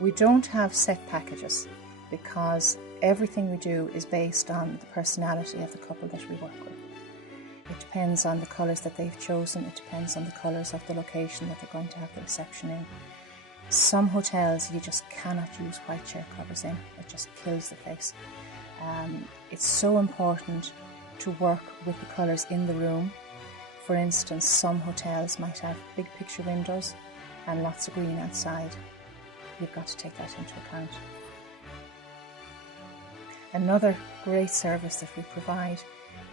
We don't have set packages because everything we do is based on the personality of the couple that we work with. It depends on the colours that they've chosen, it depends on the colours of the location that they're going to have the reception in. Some hotels you just cannot use white chair covers in, it just kills the place. It's so important to work with the colours in the room. For instance, some hotels might have big picture windows and lots of green outside. You've got to take that into account. Another great service that we provide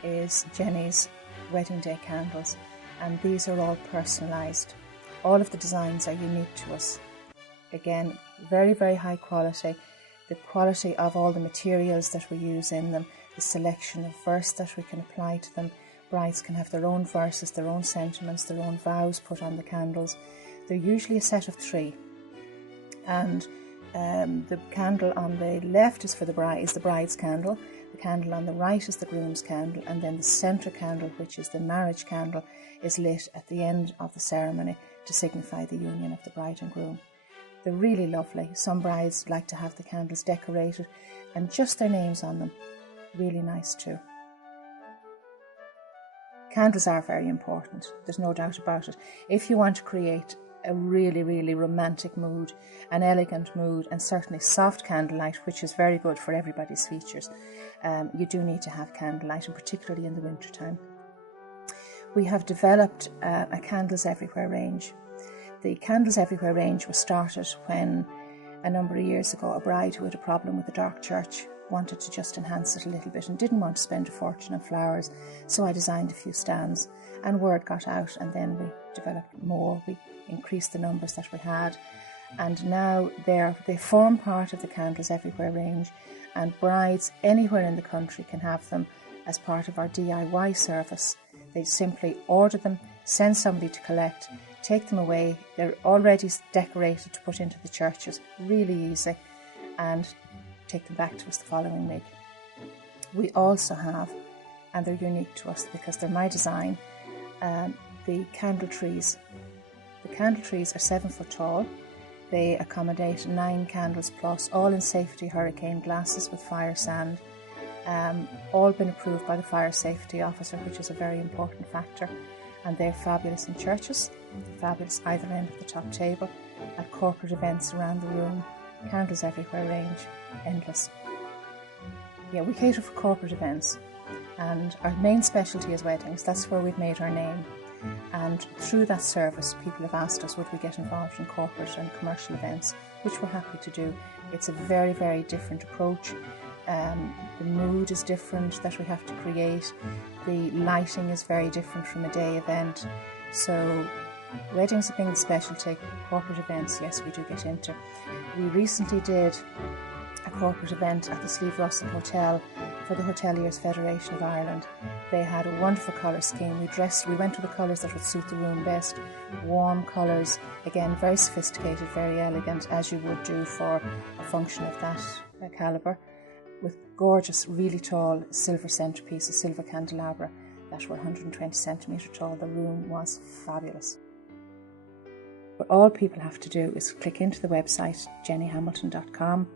is Jenny's wedding day candles, and these are all personalised. All of the designs are unique to us. Again, very, very high quality. The quality of all the materials that we use in them, the selection of verse that we can apply to them. Brides can have their own verses, their own sentiments, their own vows put on the candles. They're usually a set of 3. And the candle on the left is the bride's candle. The candle on the right is the groom's candle, and then the centre candle, which is the marriage candle, is lit at the end of the ceremony to signify the union of the bride and groom. They're really lovely. Some brides like to have the candles decorated and just their names on them. Really nice too. Candles are very important, there's no doubt about it. If you want to create a really, really romantic mood, an elegant mood, and certainly soft candlelight, which is very good for everybody's features, you do need to have candlelight, and particularly in the winter time. We have developed a Candles Everywhere range. The Candles Everywhere range was started when, a number of years ago, a bride who had a problem with the dark church wanted to just enhance it a little bit and didn't want to spend a fortune on flowers, so I designed a few stands, and word got out, and then we developed more. We increased the numbers that we had, and now they form part of the Candles Everywhere range, and brides anywhere in the country can have them as part of our DIY service. They simply order them, send somebody to collect, take them away. They're already decorated to put into the churches, really easy, and take them back to us the following week. We also have, and they're unique to us because they're my design, the candle trees. The candle trees are 7 foot tall. They accommodate 9 candles plus, all in safety hurricane glasses with fire sand. All been approved by the fire safety officer, which is a very important factor. And they're fabulous in churches, fabulous either end of the top table, at corporate events around the room. Candles Everywhere range, endless. Yeah, we cater for corporate events, and our main specialty is weddings. That's where we've made our name. And through that service, people have asked us would we get involved in corporate and commercial events, which we're happy to do. It's a very, very different approach. The mood is different that we have to create. The lighting is very different from a day event. So weddings being the specialty, corporate events, yes, we do get into. We recently did a corporate event at the Slieve Russell Hotel for the Hoteliers Federation of Ireland. They had a wonderful colour scheme. We went with the colours that would suit the room best. Warm colours, again, very sophisticated, very elegant, as you would do for a function of that calibre, with gorgeous, really tall silver centrepieces, silver candelabra that were 120 centimetre tall. The room was fabulous. But all people have to do is click into the website, jennyhamilton.com,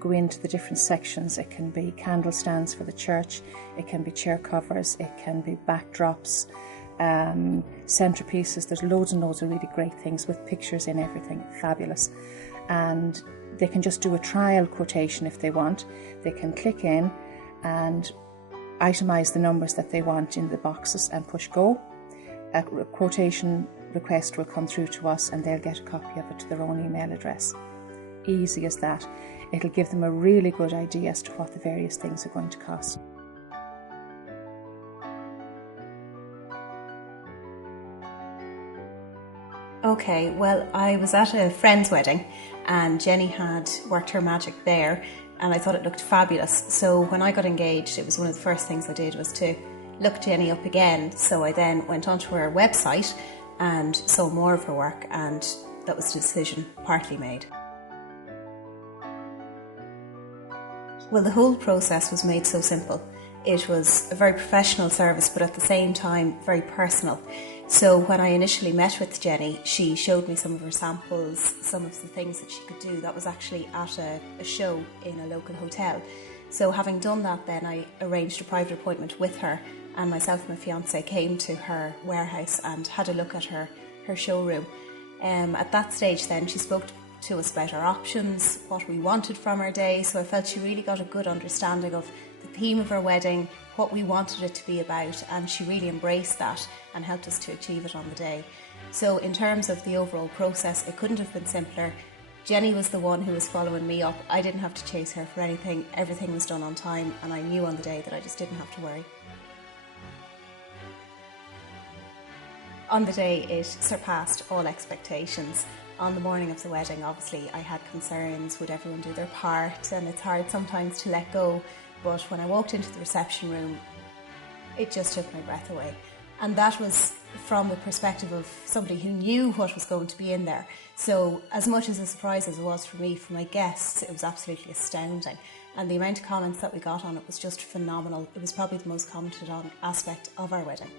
go into the different sections. It can be candle stands for the church, it can be chair covers, it can be backdrops, centerpieces. There's loads and loads of really great things with pictures in everything, fabulous. And they can just do a trial quotation if they want. They can click in and itemise the numbers that they want in the boxes and push go. A quotation request will come through to us and they'll get a copy of it to their own email address. Easy as that. It'll give them a really good idea as to what the various things are going to cost. Okay, well, I was at a friend's wedding and Jenny had worked her magic there and I thought it looked fabulous. So when I got engaged, it was one of the first things I did was to look Jenny up again. So I then went onto her website and saw more of her work, and that was the decision partly made. Well, the whole process was made so simple. It was a very professional service, but at the same time very personal. So when I initially met with Jenny, she showed me some of her samples, some of the things that she could do. That was actually at a show in a local hotel. So having done that, then I arranged a private appointment with her, and myself and my fiance came to her warehouse and had a look at her showroom. At that stage then, she spoke to us about our options, what we wanted from our day, so I felt she really got a good understanding of the theme of our wedding, what we wanted it to be about, and she really embraced that and helped us to achieve it on the day. So in terms of the overall process, it couldn't have been simpler. Jenny was the one who was following me up. I didn't have to chase her for anything. Everything was done on time, and I knew on the day that I just didn't have to worry. On the day, it surpassed all expectations. On the morning of the wedding, obviously, I had concerns, would everyone do their part? And it's hard sometimes to let go. But when I walked into the reception room, it just took my breath away. And that was from the perspective of somebody who knew what was going to be in there. So as much as a surprise as it was for me, for my guests, it was absolutely astounding. And the amount of comments that we got on it was just phenomenal. It was probably the most commented on aspect of our wedding.